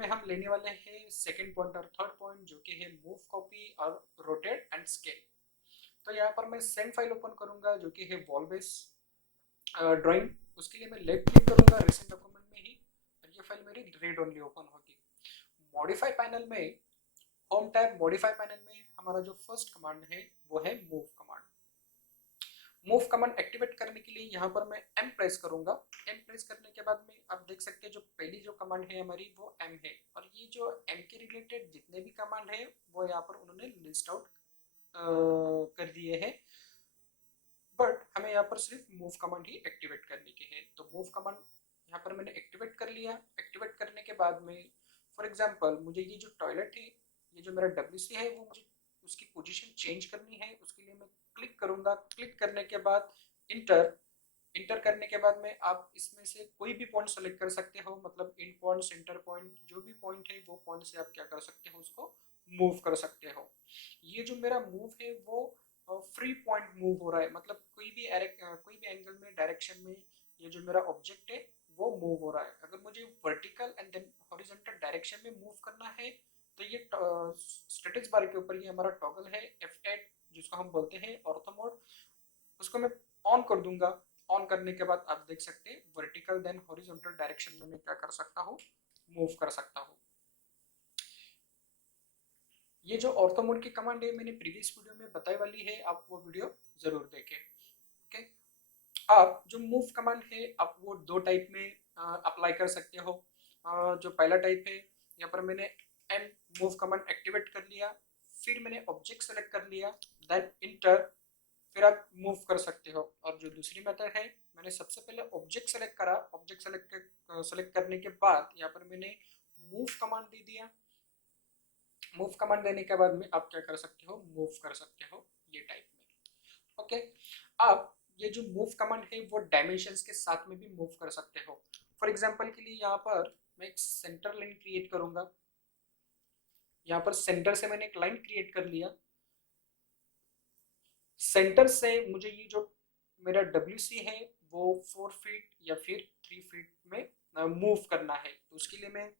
में हम लेने वाले हैं सेकंड पॉइंट और थर्ड पॉइंट, जो कि है मूव, कॉपी और रोटेट एंड स्केल। तो यहाँ पर मैं सेम फाइल ओपन करूंगा जो कि है वॉल बेस ड्राइंग। उसके लिए मैं लेफ्ट क्लिक करूंगा रिसेंट डॉक्यूमेंट में ही, और ये फाइल मेरी रीड ओनली ओपन होगी। मॉडिफाई पैनल में, होम टैब मॉडिफाई पैनल में हमारा जो फर्स्ट कमांड है वो है move command. Move command activate करने के लिए यहाँ पर मैं एम प्रेस करूंगा। एम प्रेस करने के बाद में आप देख सकते हैं जो पहली जो कमांड है हमारी वो एम है, और ये जो एम के रिलेटेड जितने भी कमांड है वो यहाँ पर उन्होंने लिस्ट आउट कर दिए हैं। बट हमें यहाँ पर सिर्फ मूव कमांड ही एक्टिवेट करने की है। तो मूव कमांड यहाँ पर मैंने एक्टिवेट कर लिया। एक्टिवेट करने के बाद में फॉर एग्जांपल मुझे ये जो टॉयलेट है, ये जो मेरा डब्ल्यूसी है, वो मुझे उसकी पोजीशन चेंज करनी है। उसके लिए मैं क्लिक करूंगा। क्लिक करने के बाद इंटर, इंटर करने के बाद में आप इसमें से कोई भी पॉइंट सेलेक्ट कर सकते हो, मतलब इन पॉइंट, सेंटर पॉइंट, जो भी पॉइंट है वो पॉइंट से आप क्या कर सकते हो, उसको मूव कर सकते हो। ये जो मेरा मूव है वो फ्री पॉइंट मूव हो रहा है, मतलब कोई भी एंगल में, डायरेक्शन में ये जो मेरा ऑब्जेक्ट है वो मूव हो रहा है। अगर मुझे vertical and then horizontal direction में मूव करना है तो ये स्टेटस बार के ऊपर ये हमारा टॉगल है F8, जिसको हम बोलते हैं ऑर्थो मोड। उसको मैं ऑन कर दूंगा। ऑन करने के बाद आप देख सकते हैं वर्टिकल देन हॉरिजॉन्टल डायरेक्शन में मैं क्या कर सकता हूँ, मूव कर सकता हूँ। ये जो ऑर्थो मोड की कमांड है मैंने प्रीवियस वीडियो में बताई वाली है, आप वो वीडियो जरूर देखें। ओके, आप जो मूव कमांड है आप वो दो टाइप में अप्लाई कर सकते हो। जो पहला टाइप है, यहाँ पर मैंने एम मूव कमांड एक्टिवेट कर लिया, फिर मैंने ऑब्जेक्ट सेलेक्ट कर लिया, देन इंटर, फिर आप मूव कर सकते हो। और जो दूसरी मेथड है, मैंने सबसे पहले ऑब्जेक्ट सेलेक्ट करा, ऑब्जेक्ट सेलेक्ट करने के बाद यहाँ पर मैंने मूव कमांड दे दिया। मूव कमांड देने के बाद में आप क्या कर सकते हो, मूव कर सकते हो ये टाइप में। ओके, अब ये जो मूव कमांड है वो डायमेंशंस के साथ में भी मूव कर सकते हो। फॉर एग्जांपल के लिए यहाँ पर मैं एक सेंटर लाइन क्रिएट करूंगा। यहाँ पर सेंटर से मैंने एक लाइन क्रिएट कर लिया। सेंटर से मुझे ये जो मेरा डब्ल्यूसी है वो 4 फीट या फिर 3 फीट में मूव करना है। तो उसके लिए मैं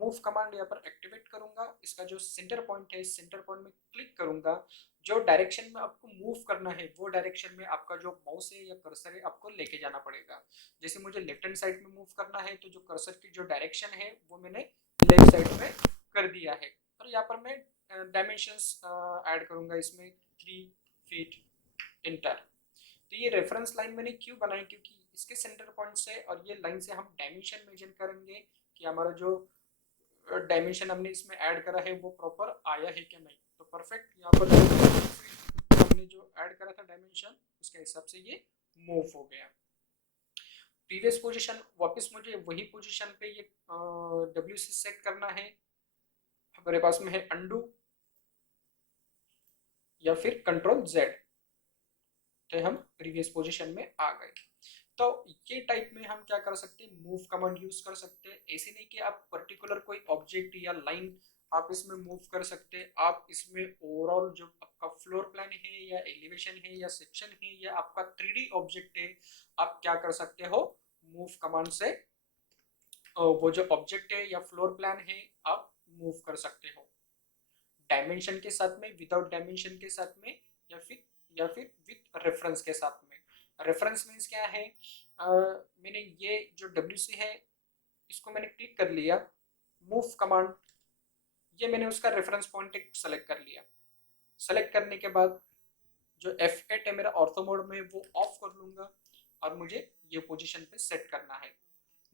मूव कमांड यहाँ पर एक्टिवेट करूंगा। इसका जो सेंटर पॉइंट है, सेंटर पॉइंट में क्लिक करूंगा। जो डायरेक्शन में आपको मूव करना है वो डायरेक्शन में आपका जो माउस है या कर्सर है आपको लेके जाना पड़ेगा। जैसे मुझे लेफ्ट हैंड साइड में मूव करना है तो जो कर्सर की जो डायरेक्शन है वो मैंने लेफ्ट साइड में कर दिया है। और यहाँ पर मैं डायमेंशंस ऐड करूंगा इसमें, 3 फीट, इंटर। तो ये रेफरेंस लाइन मैंने क्यों बनाई, क्योंकि इसके सेंटर पॉइंट से और ये लाइन से हम डायमेंशन मेजर करेंगे कि हमारा जो डायमेंशन हमने इसमें ऐड करा है वो प्रॉपर आया है कि नहीं। तो परफेक्ट यहाँ पर हमने जो ऐड करा था डायमेंशन, उसके हिसाब से ये मूव हो गया। प्रीवियस पोजीशन वापस मुझे वही पोजीशन पे ये डब्ल्यू सी सेट करना है। हमारे पास में है अंडू या फिर कंट्रोल जेड, तो हम प्रीवियस पोजीशन में आ गए। तो ये टाइप में हम क्या कर सकते हैं, मूव कमांड यूज कर सकते हैं। ऐसे नहीं कि आप पर्टिकुलर कोई ऑब्जेक्ट या लाइन आप इसमें मूव कर सकते हैं। आप इसमें ओवरऑल जो आपका फ्लोर प्लान है या एलिवेशन है या सेक्शन है या आपका 3D ऑब्जेक्ट है, आप क्या कर सकते हो, मूव कमांड से वो जो ऑब्जेक्ट है या फ्लोर प्लान है आप मूव कर सकते हो, डायमेंशन के साथ में, विदाउट डायमेंशन के साथ में, या फिर विथ रेफरेंस के साथ में। रेफरेंस मीन्स क्या है, मैंने ये जो डब्ल्यू है इसको मैंने क्लिक कर लिया, मूव कमांड, ये मैंने उसका रेफरेंस पॉइंट एक सेलेक्ट कर लिया। सेलेक्ट करने के बाद जो F8 है मेरा ऑर्थो मोड में वो ऑफ कर लूंगा, और मुझे ये पोजीशन पे सेट करना है।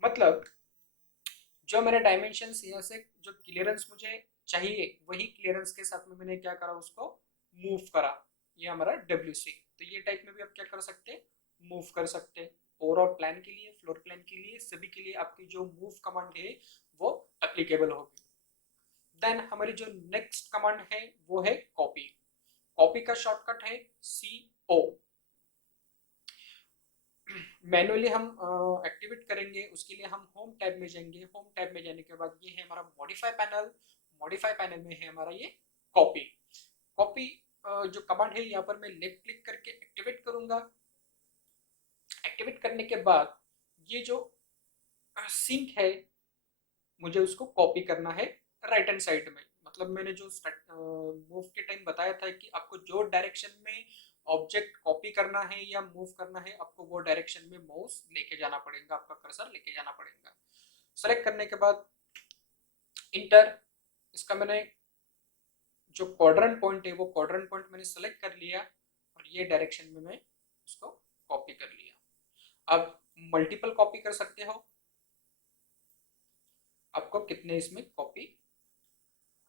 मतलब जो मेरा डायमेंशन यहाँ से जो क्लियरेंस मुझे चाहिए वही क्लियरेंस के साथ में मैंने क्या करा, उसको मूव करा। ये हमारा डब्ल्यू। तो ये टाइप में भी आप क्या कर सकते हैं, मूव कर सकते हैं। ओवरऑल प्लान के लिए, फ्लोर प्लान के लिए, सभी के लिए आपकी जो मूव कमांड है वो एप्लीकेबल होगी। देन हमारी जो नेक्स्ट कमांड है वो है कॉपी। कॉपी का शॉर्टकट है CO। मैनुअली हम एक्टिवेट करेंगे, उसके लिए हम होम टैब में जाएंगे। होम टैब में जाने के बाद ये है हमारा मॉडिफाई पैनल। मॉडिफाई पैनल में है हमारा ये कॉपी। कॉपी जो कमांड है यहाँ पर मैं लेफ्ट क्लिक करके एक्टिवेट करूंगा। एक्टिवेट करने के बाद ये जो सिंक है, मुझे उसको कॉपी करना है राइट हैंड साइड में। मतलब मैंने जो मूव के टाइम बताया था कि आपको जो डायरेक्शन में ऑब्जेक्ट कॉपी करना है या मूव करना है, आपको वो डायरेक्शन में माउस लेके जाना पड़ेगा, आपका कर्सर लेके जाना पड़ेगा। सेलेक्ट करने के बाद इंटर, इसका मैंने जो क्वाड्रेंट पॉइंट है वो क्वाड्रेंट पॉइंट मैंने सेलेक्ट कर लिया और ये डायरेक्शन में मैं उसको कॉपी कर लिया। अब मल्टीपल कॉपी कर सकते हो, आपको कितने इसमें कॉपी,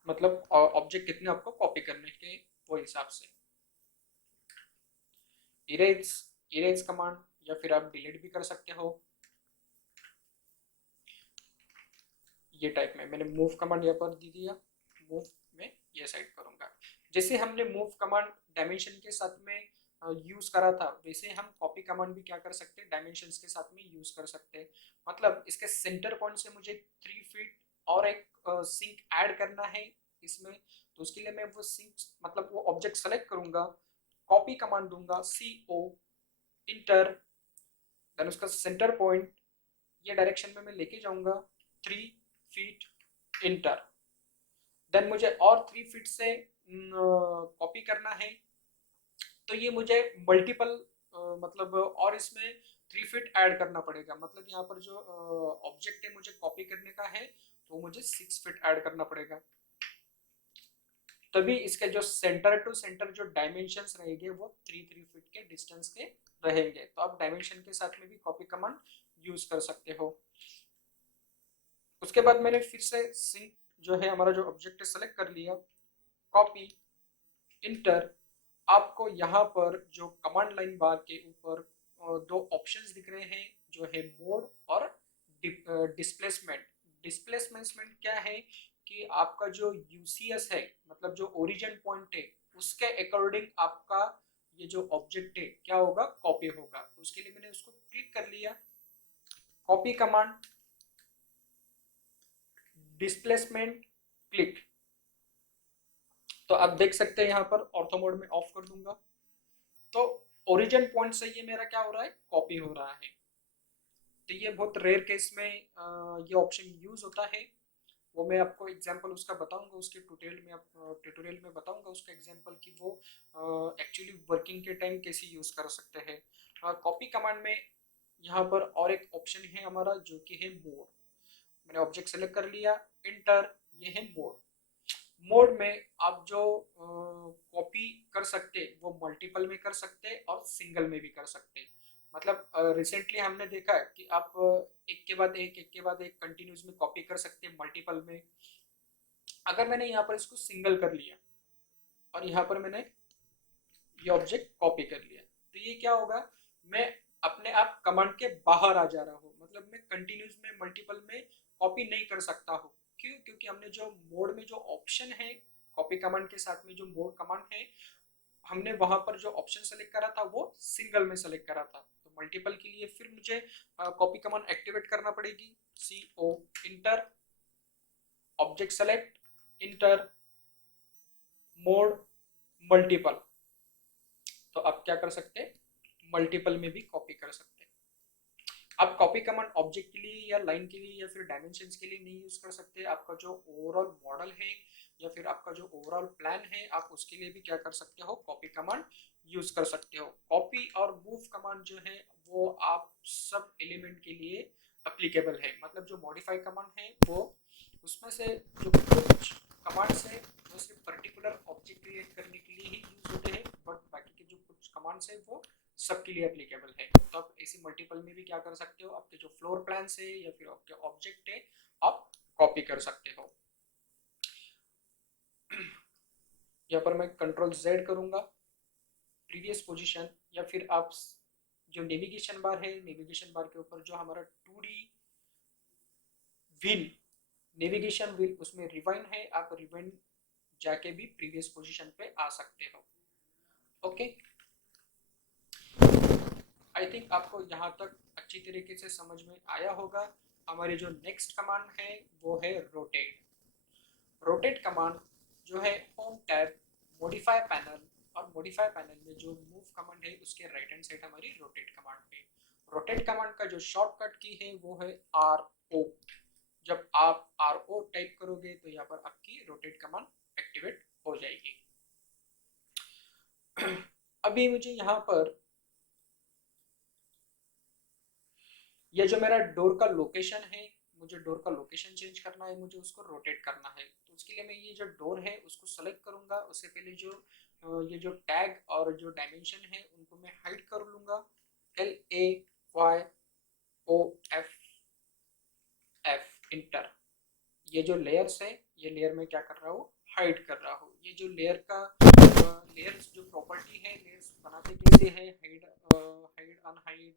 मतलब ऑब्जेक्ट कितने आपको कॉपी करने के वो हिसाब से। इरेज, इरेज कमांड या फिर आप डिलीट भी कर सकते हो। ये टाइप में मैंने मूव कमांड यहाँ पर दे दिया, मूव में ये साइड करूंगा। जैसे हमने मूव कमांड डायमेंशन के साथ में यूज करा था, वैसे हम कॉपी कमांड भी क्या कर सकते हैं, डायमेंशंस के साथ में यूज कर सकते हैं। मतलब इसके सेंटर पॉइंट से मुझे 3 फीट और एक सिंक ऐड करना है इसमें, तो उसके लिए मैं वो सिंक मतलब वो ऑब्जेक्ट सेलेक्ट करूंगा, कॉपी कमांड दूंगा CO, इंटर, देन उसका सेंटर पॉइंट ये डायरेक्शन में मैं लेके जाऊंगा 3 फीट, इंटर। देन मुझे और 3 फीट से कॉपी करना है, तो ये मुझे मल्टीपल मतलब और इसमें 3 फीट ऐड करना पड़ेगा। मतलब यहाँ पर जो ऑब्जेक्ट है मुझे कॉपी करने का है, तो मुझे 6 फीट ऐड करना पड़ेगा, तभी इसके जो सेंटर टू सेंटर जो डायमेंशंस रहेंगे वो 3 फीट के डिस्टेंस के रहेंगे। तो आप डायमेंशन के साथ में भी कॉपी कमांड यूज कर सकते हो। उसके बाद मैंने फिर से सिंक जो है हमारा जो ऑब्जेक्ट है सेलेक्ट कर लिया, कॉपी, इंटर। आपको यहाँ पर जो कमांड लाइन बार के ऊपर दो ऑप्शंस दिख रहे हैं, जो है मोड और डिस्प्लेसमेंट। डिस्प्लेसमेंट क्या है कि आपका जो यूसीएस है, मतलब जो ओरिजिन पॉइंट है, उसके अकॉर्डिंग आपका ये जो ऑब्जेक्ट है क्या होगा, कॉपी होगा। तो उसके लिए मैंने उसको क्लिक कर लिया, कॉपी कमांड, डिस्प्लेसमेंट, क्लिक। तो आप देख सकते हैं यहाँ पर ऑर्थो मोड में ऑफ कर दूंगा, तो ओरिजिन पॉइंट से ये मेरा क्या हो रहा है, कॉपी हो रहा है। तो ये बहुत रेयर केस में ये ऑप्शन यूज होता है, वो मैं आपको एग्जांपल उसका बताऊंगा, उसके ट्यूटोरियल में बताऊंगा उसका एग्जांपल कि वो एक्चुअली वर्किंग के टाइम कैसे यूज कर सकते हैं। कॉपी कमांड में यहाँ पर और एक ऑप्शन है हमारा जो कि है मोड। मैंने ऑब्जेक्ट सेलेक्ट कर लिया, इंटर, ये है मोड। मोड में आप जो कॉपी कर सकते वो मल्टीपल में कर सकते और सिंगल में भी कर सकते। मतलब रिसेंटली हमने देखा है कि आप एक के बाद एक के बाद एक कंटिन्यूस में कॉपी कर सकते हैं मल्टीपल में। अगर मैंने यहाँ पर इसको सिंगल कर लिया और यहाँ पर मैंने ये ऑब्जेक्ट कॉपी कर लिया, तो ये क्या होगा, मैं अपने आप कमांड के बाहर आ जा रहा हूँ। मतलब मैं कंटिन्यूस में मल्टीपल में कॉपी नहीं कर सकता हूँ। क्यों? क्योंकि हमने जो मोड में जो ऑप्शन है कॉपी कमांड के साथ में जो मोड कमांड है, हमने वहां पर जो ऑप्शन सेलेक्ट करा था वो सिंगल में सेलेक्ट करा था। तो मल्टीपल के लिए फिर मुझे कॉपी कमांड एक्टिवेट करना पड़ेगी, CO, inter, object select, inter, mode, multiple. तो आप क्या कर सकते हैं, मल्टीपल में भी कॉपी कर सकते हैं। आप कॉपी कमांड ऑब्जेक्ट के लिए या लाइन के लिए या फिर डायमेंशंस के लिए नहीं यूज कर सकते। आपका जो ओवरऑल मॉडल है या फिर आपका जो ओवरऑल प्लान है, आप उसके लिए भी क्या कर सकते हो, कॉपी कमांड यूज कर सकते हो। कॉपी और मूव कमांड जो है वो आप सब एलिमेंट के लिए अप्लीकेबल है। मतलब जो मॉडिफाई कमांड है वो उसमें से जो कुछ कमांड्स है वो सिर्फ पर्टिकुलर ऑब्जेक्ट क्रिएट करने के लिए ही यूज होते हैं, बट बाकी के जो कुछ कमांड्स है वो सबके लिए एप्लीकेबल है। तो आप ऐसी मल्टीपल में भी क्या कर सकते हो, आपके जो फ्लोर प्लान है या फिर आपके ऑब्जेक्ट है आप कॉपी कर सकते हो। यहाँ पर मैं कंट्रोल Z करूंगा, प्रीवियस पोजीशन, या फिर आप जो नेविगेशन बार है, नेविगेशन बार के ऊपर जो हमारा 2D व्हील, नेविगेशन व्हील, उसमें रिवाइंड है, आप रिवाइंड जाके भी प्रीवियस पोजीशन पे आ सकते हो। ओके, आई थिंक आपको यहाँ तक अच्छी तरीके से समझ में आया होगा। हमारी जो नेक्स्ट कमांड है वो है रोटेट। रोटेट कमांड जो है होम टैब, मॉडिफाई पैनल, और मॉडिफाई पैनल में जो मूव कमांड है उसके राइट हैंड साइड हमारी रोटेट कमांड है। रोटेट कमांड का जो शॉर्टकट की है वो है RO। जब आप RO टाइप करोगे तो यहाँ पर आपकी रोटेट कमांड एक्टिवेट हो जाएगी। अभी मुझे यहाँ पर ये जो मेरा डोर का लोकेशन है, मुझे डोर का लोकेशन चेंज करना है, मुझे उसको रोटेट करना है। तो उसके लिए मैं ये जो डोर है उसको सेलेक्ट करूंगा। उससे पहले जो ये जो टैग और जो डायमेंशन है उनको मैं हाइड कर लूंगा। LAYOF inter. ये जो लेयर्स है, ये लेयर में क्या कर रहा हूँ, हाइड कर रहा हूँ। ये जो लेयर का लेयर्स जो प्रॉपर्टी है, लेयर्स बनाते कैसे है, हाइड हाइड अनहाइड,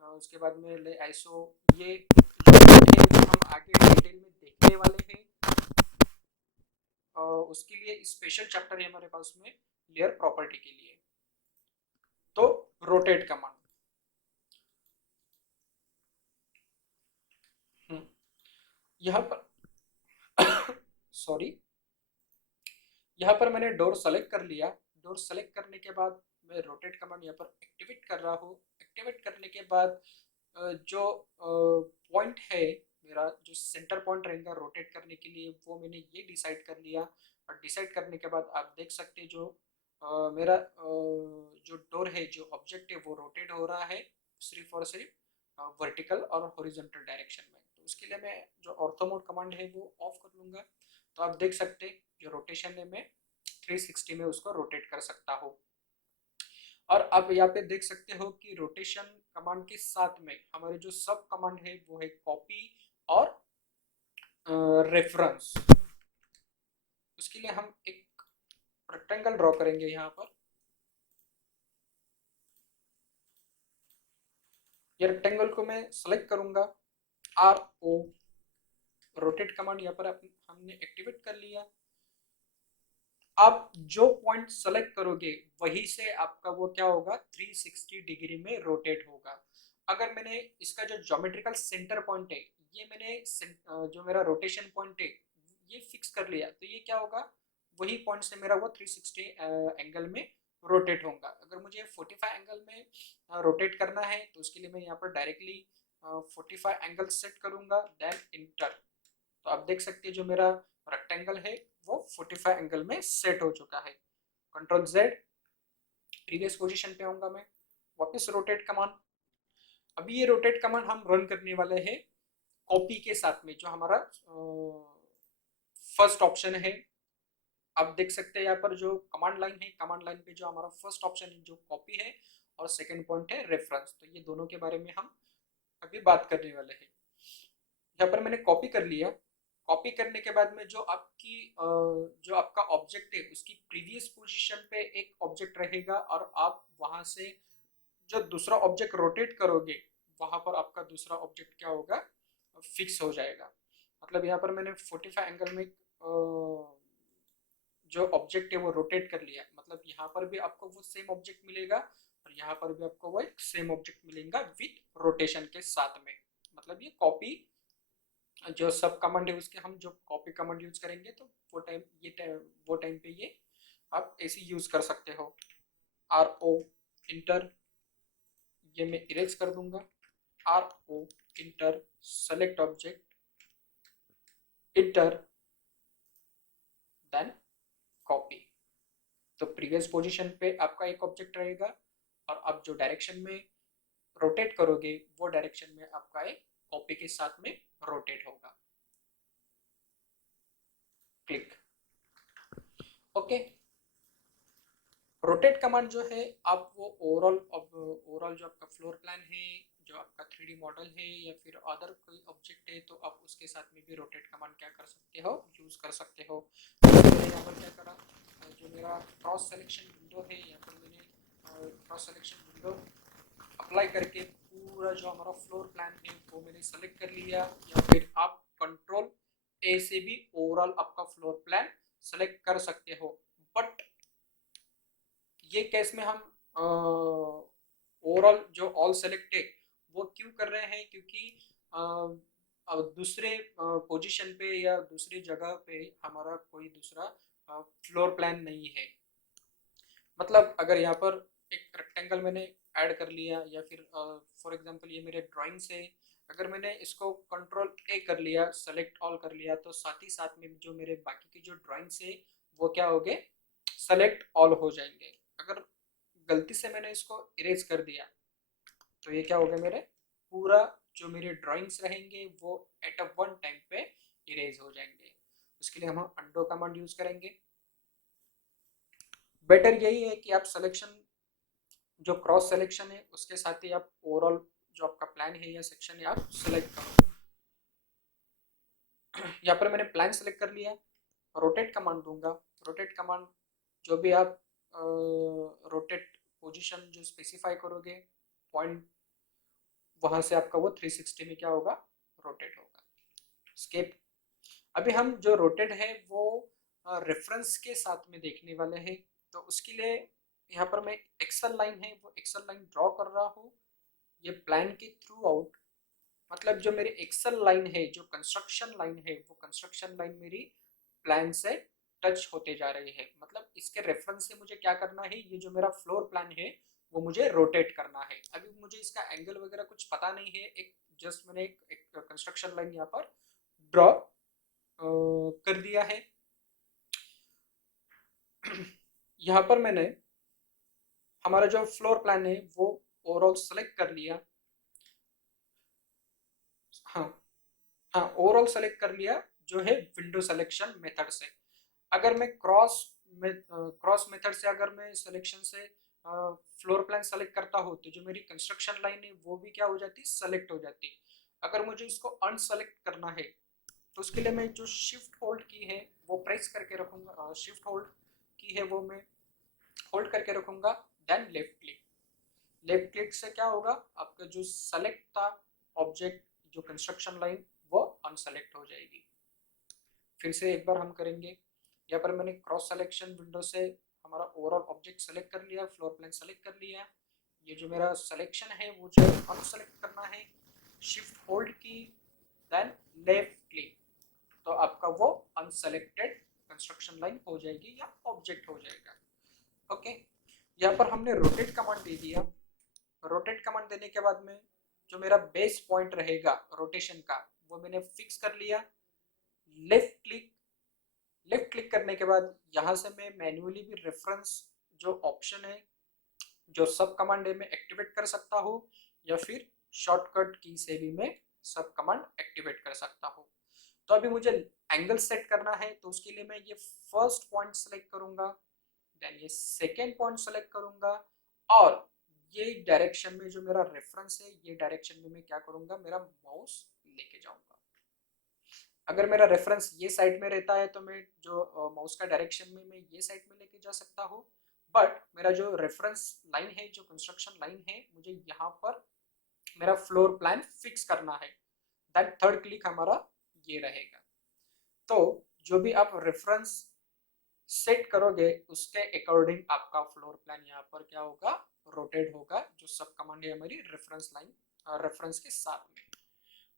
उसके बाद में ले आइसो, ये जो है वो हम आगे डिटेल में देखने वाले हैं। उसके लिए स्पेशल चैप्टर है हमारे पास में लेयर प्रॉपर्टी के लिए। तो रोटेट कमांड, यहाँ पर सॉरी, यहाँ पर मैंने डोर सेलेक्ट कर लिया। डोर सेलेक्ट करने के बाद मैं रोटेट कमांड यहाँ पर एक्टिवेट कर रहा हूँ। एक्टिवेट करने के बाद जो पॉइंट है मेरा, जो सेंटर पॉइंट रहेगा रोटेट करने के लिए, वो मैंने ये डिसाइड कर लिया। और डिसाइड करने के बाद आप देख सकते हैं जो मेरा जो डोर है, जो ऑब्जेक्ट है, वो रोटेट हो रहा है सिर्फ और सिर्फ वर्टिकल और हॉरिजॉन्टल डायरेक्शन में। तो उसके लिए मैं जो ऑर्थो मोड कमांड है वो ऑफ कर लूँगा। तो आप देख सकते हैं जो रोटेशन है मैं 360 में उसको रोटेट कर सकता हूँ। और आप यहाँ पे देख सकते हो कि रोटेशन कमांड के साथ में हमारे जो सब कमांड है वो है कॉपी और रेफरेंस। उसके लिए हम एक रेक्टेंगल ड्रॉ करेंगे यहाँ पर। ये रेक्टेंगल को मैं सेलेक्ट करूंगा, RO रोटेट कमांड यहाँ पर हमने एक्टिवेट कर लिया। आप जो पॉइंट सेलेक्ट करोगे वहीं से आपका वो क्या होगा, 360 डिग्री में रोटेट होगा। अगर मैंने इसका जो ज्योमेट्रिकल सेंटर पॉइंट है, ये मैंने जो मेरा रोटेशन पॉइंट है ये फिक्स कर लिया, तो ये क्या होगा, वही पॉइंट से मेरा वो 360 एंगल में रोटेट होगा। अगर मुझे 45 एंगल में रोटेट करना है तो उसके लिए मैं यहाँ पर डायरेक्टली 45 एंगल सेट करूंगा, देन इंटर। तो आप देख सकते हैं जो मेरा रेक्टेंगल है वो 45 एंगल में सेट हो चुका है। कंट्रोल Z, प्रीवियस पोजीशन पे आऊंगा मैं, वापस रोटेट कमांड। अभी ये रोटेट कमांड हम रन करने वाले हैं कॉपी के साथ में, जो हमारा फर्स्ट ऑप्शन है। आप देख सकते हैं यहाँ पर जो कमांड लाइन है, कमांड लाइन पे जो हमारा फर्स्ट ऑप्शन है जो कॉपी है, और सेकंड पॉइंट है रेफरेंस। तो ये दोनों के बारे में हम अभी बात करने वाले हैं। यहाँ पर मैंने कॉपी कर लिया। कॉपी करने के बाद में जो आपका ऑब्जेक्ट है उसकी प्रीवियस पोजीशन पे एक ऑब्जेक्ट रहेगा, और आप वहां से जो दूसरा ऑब्जेक्ट रोटेट करोगे वहां पर आपका दूसरा ऑब्जेक्ट क्या होगा, फिक्स हो जाएगा। मतलब यहाँ पर मैंने 45 एंगल में जो ऑब्जेक्ट है वो रोटेट कर लिया। मतलब यहाँ पर भी आपको वो सेम ऑब्जेक्ट मिलेगा और यहाँ पर भी आपको वो एक सेम ऑब्जेक्ट मिलेगा विथ रोटेशन के साथ में। मतलब ये कॉपी जो सब कमांड है उसके हम जो कॉपी कमांड यूज करेंगे तो वो टाइम पे ये आप ऐसे यूज कर सकते हो। RO इंटर, ये मैं इरेज कर दूंगा। RO enter, select object, enter, then copy. तो प्रीवियस पोजीशन पे आपका एक ऑब्जेक्ट रहेगा, और आप जो डायरेक्शन में रोटेट करोगे वो डायरेक्शन में आपका एक कॉपी के साथ में रोटेट होगा। Click, okay. रोटेट कमांड जो है आप वो ओवरऑल जो आपका फ्लोर प्लान है, जो आपका 3D मॉडल है, या फिर अदर कोई ऑब्जेक्ट है, तो आप उसके साथ में भी रोटेट कमांड क्या कर सकते हो, यूज कर सकते हो। तो मैंने यहाँ पर क्या करा, जो मेरा क्रॉस सिलेक्शन विंडो है, यहाँ पर मैंने क्रॉस सिलेक्शन विंडो अप्लाई करके पूरा जो हमारा फ्लोर प्लान है वो मैंने सेलेक्ट कर लिया। या फिर आप कंट्रोल A से भी ओवरऑल आपका फ्लोर प्लान सेलेक्ट कर सकते हो। बट ये केस में हम ओवरऑल जो ऑल सेलेक्ट है वो क्यों कर रहे हैं, क्योंकि दूसरे पोजीशन पे या दूसरी जगह पे हमारा कोई दूसरा फ्लोर प्लान नहीं है। मतलब अगर यहाँ पर एक रेक्टेंगल मैंने ऐड कर लिया, या फिर फॉर एग्जांपल ये मेरे ड्राइंग से अगर मैंने इसको कंट्रोल ए कर लिया, सेलेक्ट ऑल कर लिया, तो साथ ही साथ में जो मेरे बाकी की जो ड्राइंग्स है वो क्या हो गए, सेलेक्ट ऑल हो जाएंगे। अगर गलती से मैंने इसको इरेज कर दिया तो ये क्या हो गया, मेरे पूरा जो मेरे ड्राइंग्स रहेंगे वो एट अ वन टाइम पे इरेज हो जाएंगे। उसके लिए हम अंडो कमांड यूज करेंगे। बेटर यही है कि आप सिलेक्शन, जो क्रॉस सिलेक्शन है उसके साथ ही आप ओवरऑल जो आपका प्लान है या सेक्शन है आप सिलेक्ट करो। यहाँ पर मैंने प्लान सेलेक्ट कर लिया, रोटेट कमांड दूंगा। रोटेट कमांड जो भी आप रोटेट पोजीशन जो स्पेसिफाई करोगे पॉइंट, वहां से आपका वो 360 में क्या होगा, रोटेट होगा। स्केप। अभी हम जो रोटेट है वो रेफरेंस के साथ में देखने वाले हैं, तो उसके लिए यहाँ पर मैं एक्सेल लाइन है वो एक्सेल लाइन ड्रॉ कर रहा हूँ। ये प्लान के थ्रू आउट, मतलब जो मेरी एक्सेल लाइन है, जो कंस्ट्रक्शन लाइन है, वो कंस्ट्रक्शन लाइन मेरी प्लान से टच होते जा रही है। मतलब इसके रेफरेंस से मुझे क्या करना है, ये जो मेरा फ्लोर प्लान है वो मुझे रोटेट करना है। अभी मुझे इसका एंगल वगैरह कुछ पता नहीं है, एक जस्ट मैंने एक कंस्ट्रक्शन लाइन यहाँ पर ड्रॉ कर दिया है। यहाँ पर मैंने हमारा जो फ्लोर प्लान है वो ओवरऑल सेलेक्ट कर लिया। हाँ, हाँ ओवरऑल सेलेक्ट कर लिया जो है विंडो सिलेक्शन मेथड से। अगर मैं क्रॉस मेथड से अगर मैं सिलेक्शन से फ्लोर प्लान सेलेक्ट करता हूँ तो जो मेरी कंस्ट्रक्शन लाइन है वो भी क्या हो जाती, सेलेक्ट हो जाती। अगर मुझे इसको अनसेलेक्ट करना है तो उसके लिए मैं जो शिफ्ट होल्ड की है वो प्रेस करके रखूंगा, शिफ्ट होल्ड की है वो मैं होल्ड करके रखूंगा, then left click. Left click से क्या होगा, आपका जो सेलेक्ट था ऑब्जेक्ट, जो कंस्ट्रक्शन लाइन, वो अनसेलेक्ट हो जाएगी। फिर से एक बार हम करेंगे। यहाँ पर मैंने क्रॉस सिलेक्शन विंडो से हमारा ओवरऑल ऑब्जेक्ट सेलेक्ट कर लिया, फ्लोर प्लान सेलेक्ट कर लिया। ये जो मेरा सिलेक्शन है वो जो अनसेलेक्ट करना है, शिफ्ट होल्ड की, देन लेफ्ट क्लिक, तो आपका वो अनसेलेक्टेड कंस्ट्रक्शन लाइन हो जाएगी या ऑब्जेक्ट हो जाएगा। ओके, यहाँ पर हमने रोटेट कमांड दे दिया। रोटेट कमांड देने के बाद में जो मेरा बेस पॉइंट रहेगा रोटेशन का वो मैंने फिक्स कर लिया। लेफ्ट क्लिक, लेफ्ट क्लिक करने के बाद यहाँ से मैं मैन्युअली भी रेफरेंस जो ऑप्शन है, जो सब कमांड है, मैं एक्टिवेट कर सकता हूँ, या फिर शॉर्टकट की से भी मैं सब कमांड एक्टिवेट कर सकता हूँ। तो अभी मुझे एंगल सेट करना है तो उसके लिए मैं ये फर्स्ट पॉइंट सेलेक्ट करूंगा, देन ये सेकेंड पॉइंट सेलेक्ट करूंगा, और ये डायरेक्शन में जो मेरा रेफरेंस है ये डायरेक्शन में मैं क्या करूंगा, मेरा माउस लेके जाऊंगा। अगर मेरा रेफरेंस ये साइड में रहता है तो मैं जो माउस का डायरेक्शन में मैं ये साइड में लेके जा सकता हूँ, बट मेरा जो रेफरेंस लाइन है, जो कंस्ट्रक्शन लाइन है, मुझे यहाँ पर मेरा फ्लोर प्लान फिक्स करना है, दैट थर्ड क्लिक हमारा ये रहेगा। तो जो भी आप रेफरेंस सेट करोगे उसके अकॉर्डिंग आपका फ्लोर प्लान यहाँ पर क्या होगा, रोटेट होगा, जो सब कमांड है हमारी रेफरेंस लाइन, रेफरेंस के साथ में।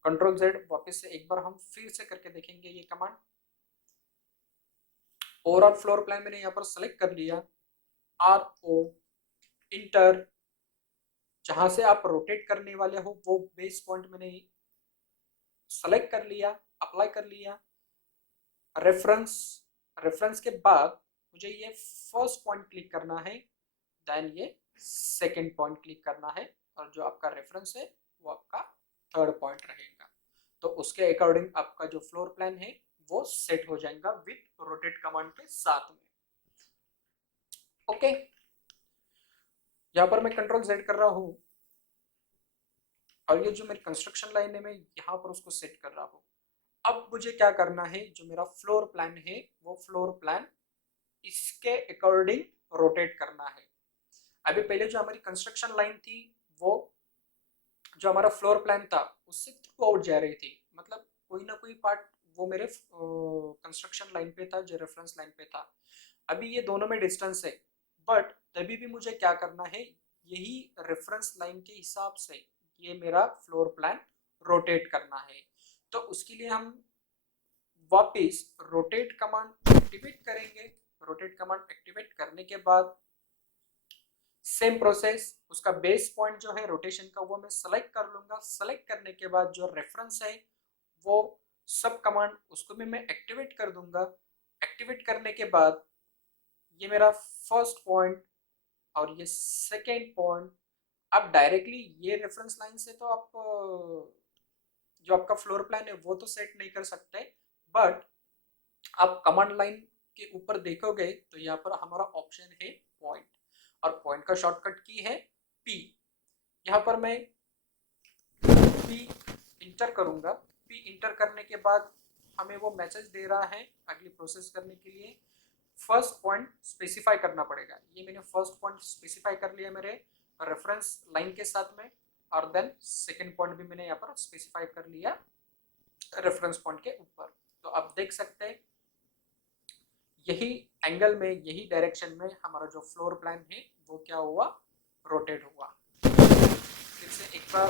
कंट्रोल जेड वापस से एक बार हम फिर से करके देखेंगे ये कमांड। ओवरऑल फ्लोर प्लान मैंने यहाँ पर सेलेक्ट कर लिया, आर ओ इंटर, जहां से आप रोटेट करने वाले हो वो बेस पॉइंट मैंने सेलेक्ट कर लिया, अप्लाई कर लिया। रेफरेंस, रेफरेंस के बाद मुझे ये फर्स्ट पॉइंट क्लिक करना है, देन ये सेकंड पॉइंट क्लिक करना है, और जो आपका रेफरेंस है वो आपका थर्ड पॉइंट रहेगा। तो उसके अकॉर्डिंग आपका जो फ्लोर प्लान है वो सेट हो जाएगा विथ रोटेट कमांड के साथ में। ओके, यहाँ पर मैं कंट्रोल जेड कर रहा हूँ, और ये जो मेरी कंस्ट्रक्शन लाइन है मैं यहाँ पर उसको सेट कर रहा हूँ। अब मुझे क्या करना है, जो मेरा फ्लोर प्लान है वो फ्लोर प्लान इसके अकॉर्डिंग रोटेट करना है। अभी पहले जो हमारी कंस्ट्रक्शन लाइन थी वो जो हमारा फ्लोर प्लान था उससे थ्रू आउट जा रही थी, मतलब कोई ना कोई पार्ट वो मेरे कंस्ट्रक्शन लाइन पे था, जो रेफरेंस लाइन पे था। अभी ये दोनों में डिस्टेंस है, बट तभी भी मुझे क्या करना है, यही रेफरेंस लाइन के हिसाब से ये मेरा फ्लोर प्लान रोटेट करना है। तो उसके लिए हम वापिस रोटेट कमांड एक्टिवेट करेंगे। रोटेट कमांड एक्टिवेट करने के बाद सेम प्रोसेस, उसका बेस पॉइंट जो है रोटेशन का वो मैं सेलेक्ट कर लूंगा। सेलेक्ट करने के बाद जो रेफरेंस है वो सब कमांड उसको भी मैं एक्टिवेट कर दूंगा। एक्टिवेट करने के बाद ये मेरा फर्स्ट पॉइंट और ये सेकेंड पॉइंट, आप डायरेक्टली ये रेफरेंस लाइन से तो आप जो आपका फ्लोर प्लान है वो तो सेट नहीं कर सकते, बट आप कमांड लाइन के ऊपर देखोगे तो यहाँ पर हमारा ऑप्शन है पॉइंट, और पॉइंट का शॉर्टकट की है पी। यहाँ पर मैं पी इंटर करूंगा। पी इंटर करने के बाद हमें वो मैसेज दे रहा है अगली प्रोसेस करने के लिए फर्स्ट पॉइंट स्पेसिफाई करना पड़ेगा। ये मैंने फर्स्ट पॉइंट स्पेसिफाई कर लिया मेरे रेफरेंस लाइन के साथ में, और देन सेकेंड पॉइंट भी मैंने यहाँ पर स्पेसिफाई कर लिया रेफरेंस पॉइंट के ऊपर। तो आप देख सकते हैं यही एंगल में, यही डायरेक्शन में हमारा जो फ्लोर प्लान है वो क्या हुआ, रोटेट हुआ। फिर से एक बार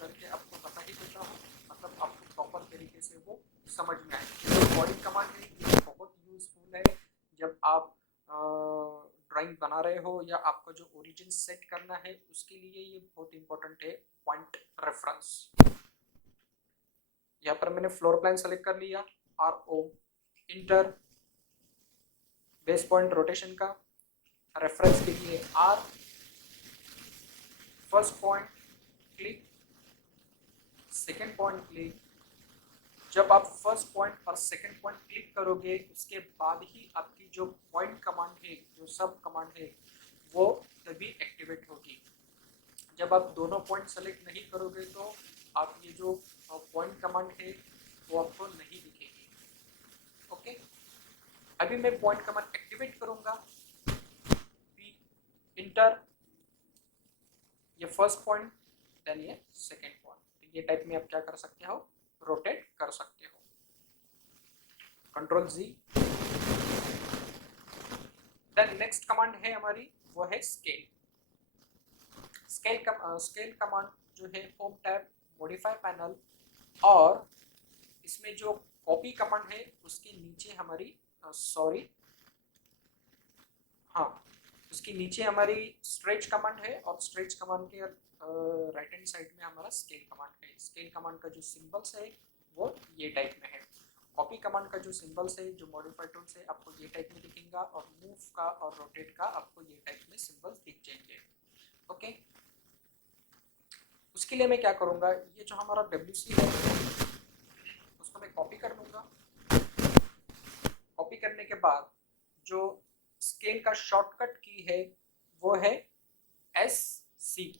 करके आपको बता ही देता हूँ, मतलब आपको प्रॉपर तरीके से वो समझ में आए। जो बॉडी कमांड है ये बहुत यूजफुल है जब आप ड्राइंग बना रहे हो या आपको जो ओरिजिन सेट करना है उसके लिए ये बहुत इंपॉर्टेंट है, पॉइंट रेफरेंस। यहाँ पर मैंने फ्लोर प्लान सेलेक्ट कर लिया, R O enter, base point rotation का, रेफरेंस के लिए R, first point click, second point click. जब आप फर्स्ट पॉइंट और सेकेंड पॉइंट क्लिक करोगे उसके बाद ही आपकी जो पॉइंट कमांड है, जो सब कमांड है, वो तभी एक्टिवेट होगी। जब आप दोनों पॉइंट सेलेक्ट नहीं करोगे तो आप ये जो पॉइंट कमांड है वो आपको नहीं दिखेगी। ओके, अभी मैं पॉइंट कमांड एक्टिवेट करूंगा, पी इंटर, ये फर्स्ट पॉइंट देन ये सेकेंड पॉइंट। तो ये टाइप में आप क्या कर सकते हो, रोटेट कर सकते हो। कंट्रोल जी। देन नेक्स्ट कमांड है हमारी वो है स्केल। स्केल कमांड जो है होम टैब, मॉडिफाई पैनल, और इसमें जो कॉपी कमांड है उसके नीचे हमारी हाँ, उसके नीचे हमारी स्ट्रेच कमांड है, और स्ट्रेच कमांड के राइट हैंड साइड में हमारा स्केल कमांड है। स्केल कमांड का जो सिंबल्स है वो ये टाइप में है। कॉपी कमांड का जो सिंबल्स है, जो मॉडिफाई टूल्स है, आपको ये टाइप में दिखेगा, और मूव का और रोटेट का आपको ये टाइप में सिंबल्स दिख जाएंगे। ओके, उसके लिए मैं क्या करूँगा, ये जो हमारा WC है उसको मैं कॉपी कर लूँगा। कॉपी करने के बाद जो स्केल का शॉर्टकट की है वो है SC।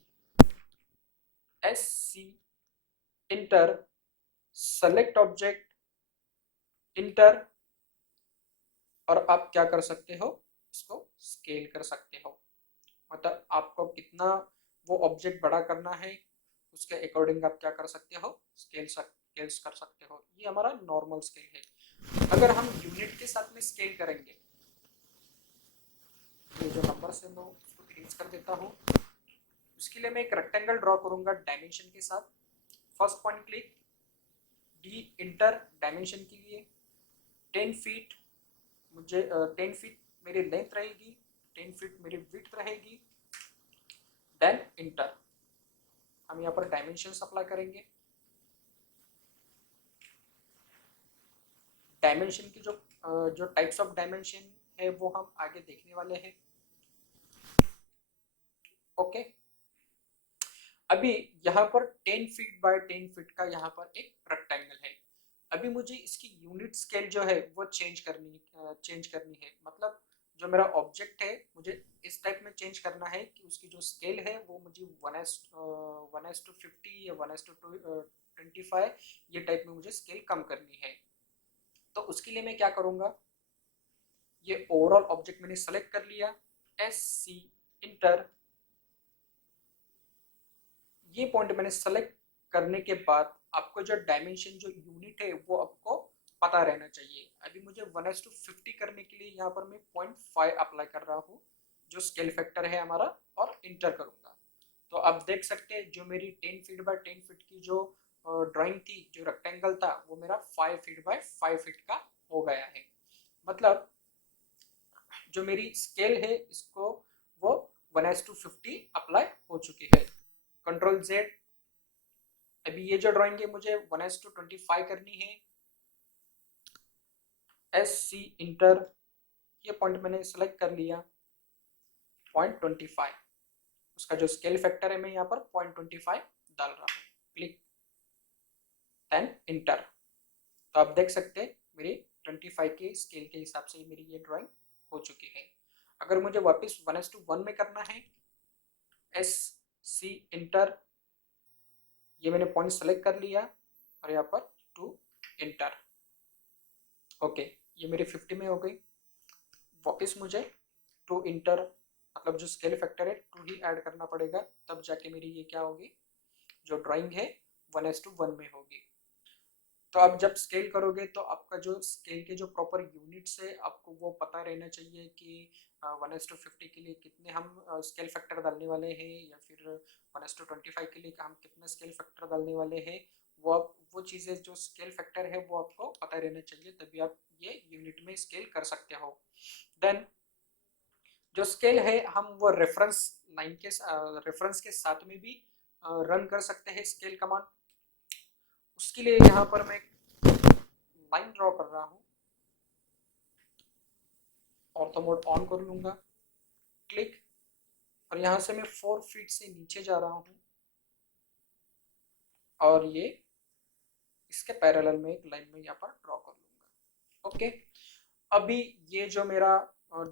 Inter, select object, inter, और आप क्या कर सकते हो, इसको स्केल कर सकते हो। मतलब आपको कितना वो ऑब्जेक्ट बड़ा करना है उसके अकॉर्डिंग आप क्या कर सकते हो, स्केल्स कर सकते हो। ये हमारा नॉर्मल स्केल है। अगर हम यूनिट के साथ में स्केल करेंगे, ये जो नंबर से मैं उसको इरेज कर देता हूँ, उसके लिए मैं एक रेक्टेंगल ड्रॉ करूंगा डायमेंशन के साथ। First point click, D inter, dimension के लिए 10 फीट, मुझे 10 फीट मेरी लेंथ रहेगी, 10 फीट मेरी विड्थ रहेगी, देन इंटर। हम यहाँ पर डायमेंशन अप्लाई करेंगे। डायमेंशन की जो टाइप्स ऑफ डायमेंशन है वो हम आगे देखने वाले हैं। ओके, अभी यहाँ पर 10 फीट बाय 10 फीट का यहाँ पर एक रेक्टेंगल है। अभी मुझे इसकी यूनिट स्केल जो है वो चेंज करनी है। मतलब जो मेरा ऑब्जेक्ट है मुझे इस टाइप में चेंज करना है कि उसकी जो स्केल है वो मुझे 1:50 या 1:25 ये टाइप में मुझे स्केल कम करनी है। तो उसके लिए मैं क्या करूँगा, ये ओवरऑल ऑब्जेक्ट मैंने सेलेक्ट कर लिया, SC इंटर। ये पॉइंट मैंने सेलेक्ट करने के बाद आपको जो डायमेंशन, जो यूनिट है वो आपको पता रहना चाहिए। अभी मुझे 1:50 करने के लिए यहाँ पर मैं 0.5 अप्लाई कर रहा हूँ जो स्केल फैक्टर है हमारा, और इंटर करूँगा। तो आप देख सकते हैं जो मेरी 10 फीट बाय 10 फीट की जो ड्राइंग थी, जो रेक्टेंगल था, वो मेरा 5 फीट बाय 5 फीट का हो गया है। मतलब जो मेरी स्केल है इसको वो 1:50 अप्लाई हो चुकी है। Control Z। अभी ये जो ड्राइंग है मुझे 1:25 करनी है। SC इंटर, ये पॉइंट मैंने सेलेक्ट कर लिया 0.25। उसका जो स्केल फैक्टर है मैं यहाँ पर 0.25 डाल रहा हूँ। Click, then enter. तो आप देख सकते हैं मेरी 25 के स्केल के हिसाब से मेरी ये ड्राइंग हो चुकी है। अगर मुझे वापस 1:1 में करना है, SC इंटर, ये मैंने पॉइंट सेलेक्ट कर लिया और यहाँ पर 2 इंटर। ओके, ये मेरी 50 में हो गई। वापस मुझे 2 इंटर, मतलब जो स्केल फैक्टर है 2 ही ऐड करना पड़ेगा, तब जाके मेरी ये क्या होगी, जो ड्राइंग है 1:1 में होगी। तो आप जब स्केल करोगे तो आपका जो स्केल के जो प्रॉपर यूनिट्स है आपको वो पता रहना चाहिए कि 1:50 के लिए कितने हम स्केल फैक्टर डालने वाले हैं, या फिर 1:25 के लिए हम कितने स्केल फैक्टर डालने वाले हैं। वो चीज़ें जो स्केल फैक्टर है वो आपको पता रहना चाहिए, तभी आप ये यूनिट में स्केल कर सकते हो। देन जो स्केल है हम वो रेफरेंस लाइन के रेफरेंस के साथ में भी रन कर सकते हैं स्केल कमांड। उसके लिए यहाँ पर मैं लाइन ड्रॉ कर रहा हूँ, ऑर्थो मोड ऑन कर लूंगा, क्लिक, और यहाँ से मैं 4 फीट से नीचे जा रहा हूँ और ये इसके पैरेलल में एक लाइन में यहाँ पर ड्रॉ कर लूंगा। ओके, अभी ये जो मेरा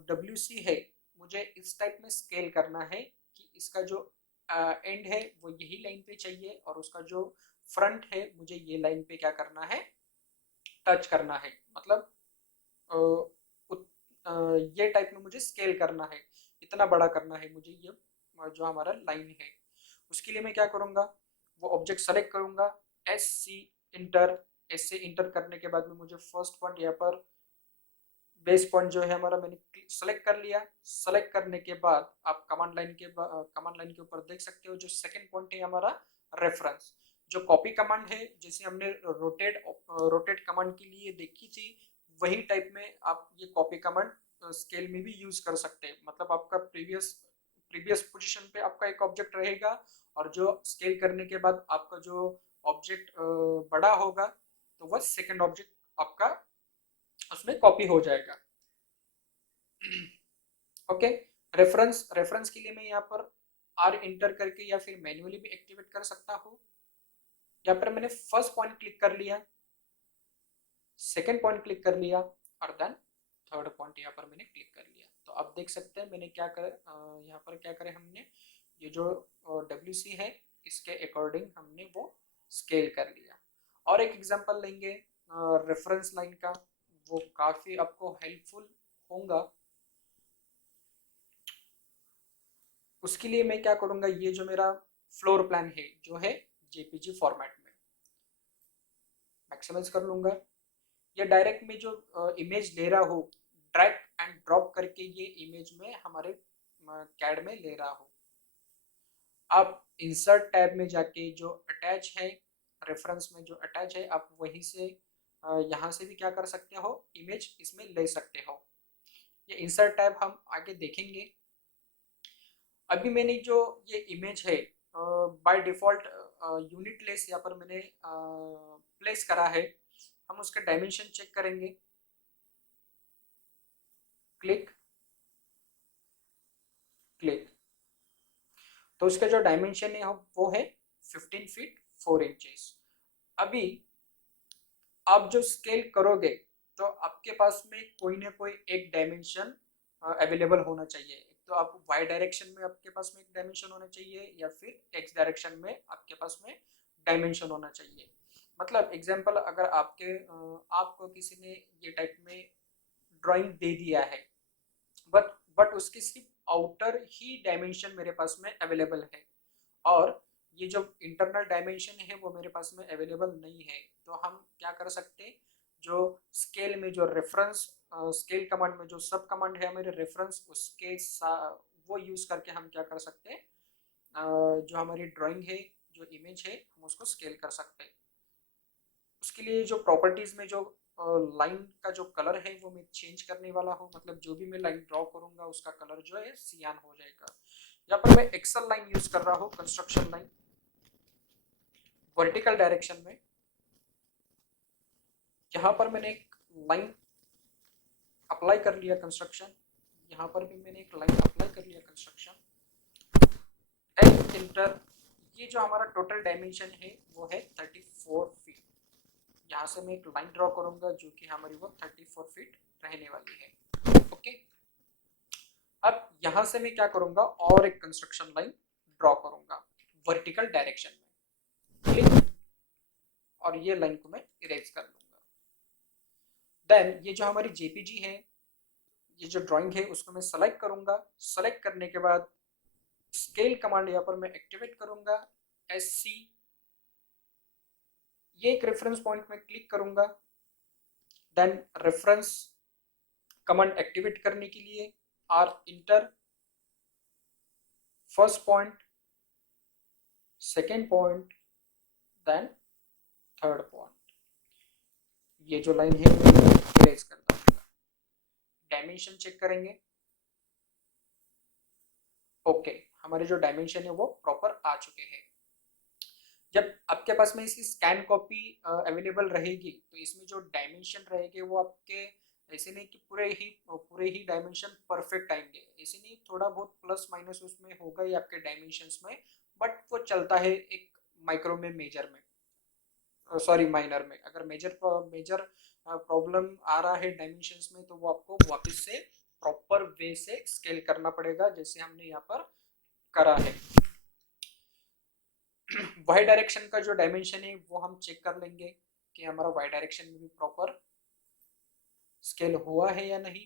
WC है मुझे इस टाइप में स्केल करना है कि इसका जो एंड है वो यही लाइन पे चाहिए और उसका जो फ्रंट है मुझे ये लाइन पे क्या करना है, टच करना है। मतलब ये टाइप में मुझे स्केल करना है, इतना बड़ा करना है मुझे ये जो हमारा लाइन है। उसके लिए मैं क्या करूँगा, वो ऑब्जेक्ट सेलेक्ट करूँगा, SC इंटर। SC इंटर करने के बाद में मुझे फर्स्ट पॉइंट यहाँ पर बेस पॉइंट जो है हमारा मैंने सेलेक्ट कर लिया। सेलेक्ट करने के बाद आप कमांड लाइन के ऊपर देख सकते हो जो सेकंड पॉइंट है हमारा रेफरेंस। जो कॉपी कमांड है जैसे हमने रोटेट कमांड के लिए देखी थी, वही टाइप में आप ये कॉपी कमांड स्केल में भी यूज कर सकते हैं। मतलब आपका प्रीवियस प्रीवियस पोजीशन पे आपका एक ऑब्जेक्ट रहेगा और जो स्केल करने के बाद आपका जो ऑब्जेक्ट बड़ा होगा तो वह सेकंड ऑब्जेक्ट आपका उसमें कॉपी हो जाएगा। ओके, रेफरेंस रेफरेंस के लिए मैं यहाँ पर R इंटर करके या फिर मैन्युअली भी एक्टिवेट कर सकता हूँ। यहाँ पर मैंने फर्स्ट पॉइंट क्लिक कर लिया, सेकंड पॉइंट क्लिक कर लिया और देन थर्ड पॉइंट यहाँ पर मैंने क्लिक कर लिया। तो आप देख सकते हैं मैंने क्या कर यहाँ पर क्या करे, हमने ये जो WC है इसके अकॉर्डिंग हमने वो स्केल कर लिया। और एक एग्जांपल लेंगे रेफरेंस लाइन का, वो काफ़ी आपको हेल्पफुल होगा। उसके लिए मैं क्या करूँगा, ये जो मेरा फ्लोर प्लान है जो है JPG फॉर्मेट में मैक्सिमाइज कर लूँगा। या डायरेक्ट में जो इमेज ले रहा हूँ ड्रैग एंड ड्रॉप करके ये इमेज में हमारे कैड में ले रहा हूँ। आप इंसर्ट टैब में जाके जो अटैच है रेफरेंस में जो अटैच है आप वहीं से यहाँ से भी क्या कर सकते हो, इमेज इसमें ले सकते हो। ये इंसर्ट टैब हम आगे देखेंगे। अभी मैंने जो ये इमेज है बाय डिफ़ॉल्ट यूनिट लेस यहाँ पर मैंने प्लेस करा है। हम उसका डायमेंशन चेक करेंगे, क्लिक क्लिक। तो उसका जो डायमेंशन है वो है 15 फीट 4 इंचेस। अभी आप जो स्केल करोगे तो आपके पास में कोई ना कोई एक डायमेंशन अवेलेबल होना चाहिए। तो आप वाई डायरेक्शन में आपके पास में एक डायमेंशन होना चाहिए या फिर एक्स डायरेक्शन में आपके पास में डायमेंशन होना चाहिए। मतलब एग्जांपल अगर आपको किसी ने ये टाइप में ड्राइंग दे दिया है, बट उसकी सिर्फ आउटर ही डायमेंशन मेरे पास में अवेलेबल है और ये जो इंटरनल डायमेंशन है वो मेरे पास में अवेलेबल नहीं है। तो हम क्या कर सकते हैं, जो स्केल में जो रेफरेंस स्केल कमांड में जो सब कमांड है मेरे रेफरेंस उसके वो यूज करके हम क्या कर सकते हैं, जो हमारी ड्राइंग है जो इमेज है हम उसको स्केल कर सकते हैं। उसके लिए जो प्रॉपर्टीज में जो लाइन का जो कलर है वो मैं चेंज करने वाला हूँ, मतलब जो भी मैं लाइन ड्रॉ करूंगा उसका कलर जो है सियान हो जाएगा। यहाँ पर मैं एक्सल लाइन यूज कर रहा हूँ, कंस्ट्रक्शन लाइन वर्टिकल डायरेक्शन में। यहाँ पर मैंने एक लाइन अप्लाई कर लिया कंस्ट्रक्शन, यहाँ पर भी मैंने एक लाइन अप्लाई कर लिया कंस्ट्रक्शन एंड इंटर। ये जो हमारा टोटल डायमेंशन है वो है 34 फीट। यहाँ से मैं एक लाइन ड्रॉ करूंगा जो कि हमारी वो 34 फीट रहने वाली है। ओके, अब यहाँ से मैं क्या करूंगा, और एक कंस्ट्रक्शन लाइन ड्रॉ करूंगा वर्टिकल डायरेक्शन में, क्लिक, और ये लाइन को मैं इरेज कर लूंगा। देन ये जो हमारी जेपीजी है, ये जो ड्राइंग है उसको मैं सेलेक्ट करूंगा। सेलेक्ट करने के बाद स्केल कमांड यहाँ पर मैं एक्टिवेट करूंगा, SC, ये एक रेफरेंस पॉइंट में क्लिक करूंगा। देन रेफरेंस कमांड एक्टिवेट करने के लिए R enter, first point, second point, then third point. ये जो लाइन है वो इरेज कर दूंगा। डायमेंशन चेक करेंगे। ओके, हमारे जो डायमेंशन है वो प्रॉपर आ चुके हैं। जब आपके पास में इसकी स्कैन कॉपी अवेलेबल रहेगी तो इसमें जो डायमेंशन रहेंगे वो आपके ऐसे नहीं कि पूरे ही डायमेंशन परफेक्ट आएंगे, ऐसे नहीं, थोड़ा बहुत प्लस माइनस उसमें होगा ही आपके डायमेंशंस में, बट वो चलता है एक माइक्रो में, मेजर में, सॉरी माइनर में। अगर मेजर मेजर प्रॉब्लम आ रहा है डायमेंशंस में तो वो आपको वापस से प्रॉपर वे से स्केल करना पड़ेगा जैसे हमने यहाँ पर करा है। वाई डायरेक्शन का जो डायमेंशन है वो हम चेक कर लेंगे कि हमारा वाई डायरेक्शन में भी प्रॉपर स्केल हुआ है या नहीं।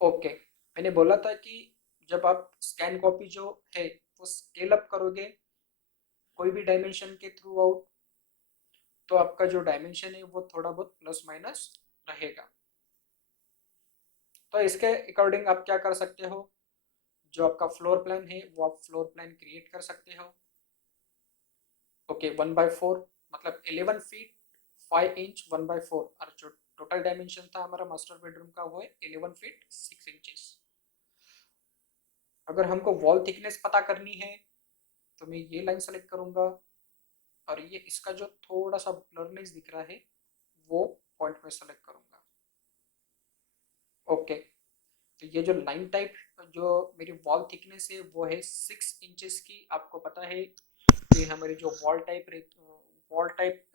ओके, मैंने बोला था कि जब आप स्कैन कॉपी जो है वो स्केल अप करोगे कोई भी डायमेंशन के थ्रू आउट, तो आपका जो डायमेंशन है वो थोड़ा बहुत प्लस माइनस रहेगा। तो इसके अकॉर्डिंग आप क्या कर सकते हो, जो आपका फ्लोर प्लान है वो आप फ्लोर प्लान क्रिएट कर सकते हो। ओके, 1/4 मतलब 11 फीट 5 इंच 1/4, और जो टोटल डायमेंशन था हमारा मास्टर बेडरूम का वो है 11 फीट 6 इंचेस। अगर हमको वॉल थिकनेस पता करनी है तो मैं ये लाइन सेलेक्ट करूंगा, और ये इसका जो थोड़ा सा ब्लरनेस दिख रहा है वो पॉइंट में सेलेक्ट करूंगा। ओके, तो ये जो लाइन टाइप जो मेरी वॉल थिकनेस है वो है 6 इंचेस की। आपको पता है कि हमारी जो वॉल टाइप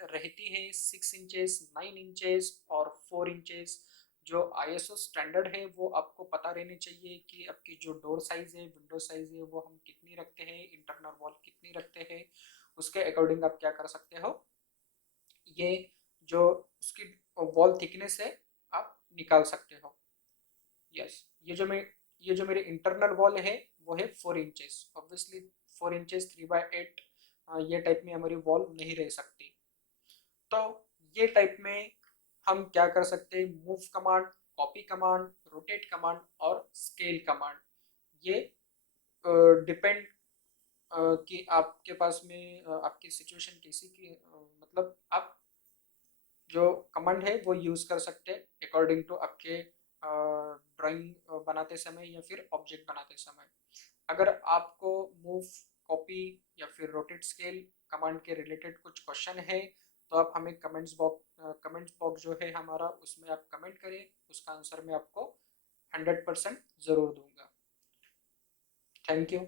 रहती है 6 इंचेस, 9 इंचेस और 4 इंचेस। जो ISO स्टैंडर्ड है वो आपको पता रहने चाहिए कि आपकी जो डोर साइज है, विंडो साइज है, वो हम कितनी रखते हैं, इंटरनल वॉल कितनी रखते हैं। उसके अकॉर्डिंग आप क्या कर सकते हो, ये जो उसकी वॉल थिकनेस है आप निकाल सकते हो। यस, ये जो मेरी इंटरनल वॉल है वो है 4 इंचेस। ऑब्वियसली 4 इंचेस 3/8 ये टाइप में हमारी वॉल नहीं रह सकती। तो ये टाइप में हम क्या कर सकते हैं, move command, copy command, rotate command और स्केल कमांड, ये डिपेंड कि आपके पास में आपकी सिचुएशन कैसी की, मतलब आप जो कमांड है वो यूज़ कर सकते हैं अकॉर्डिंग टू आपके ड्राइंग बनाते समय या फिर ऑब्जेक्ट बनाते समय। अगर आपको मूव, कॉपी या फिर रोटेट स्केल कमांड के रिलेटेड कुछ क्वेश्चन है तो आप हमें कमेंट्स बॉक्स जो है हमारा उसमें आप कमेंट करें, उसका आंसर मैं आपको 100% ज़रूर दूंगा। Thank you.